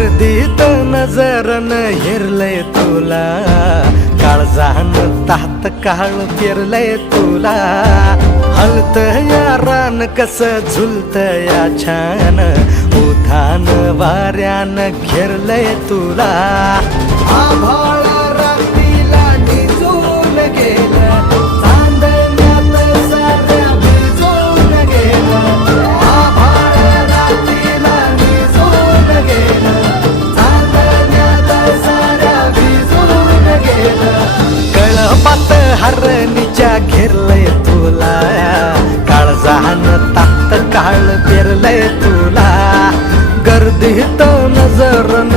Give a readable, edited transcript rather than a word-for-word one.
गर्दीत नजरन हेरलय तुला, काळजान तात काळ पेरलय तुला. हलत या रान कस झुलत या छान, उधान वाऱ्यान घेरलय तुला. आभाळ रात्रीला निजून गेलं, चांदण्यात साऱ्या भिजून गेलं. आभाळ रात्रीला निजून गेलं, चांदण्यात साऱ्या भिजून गेलं. कळपात हरणीच्या घेरलय तुला, काळजान तात काळ पेरलय तुला. गर्दीत नजरन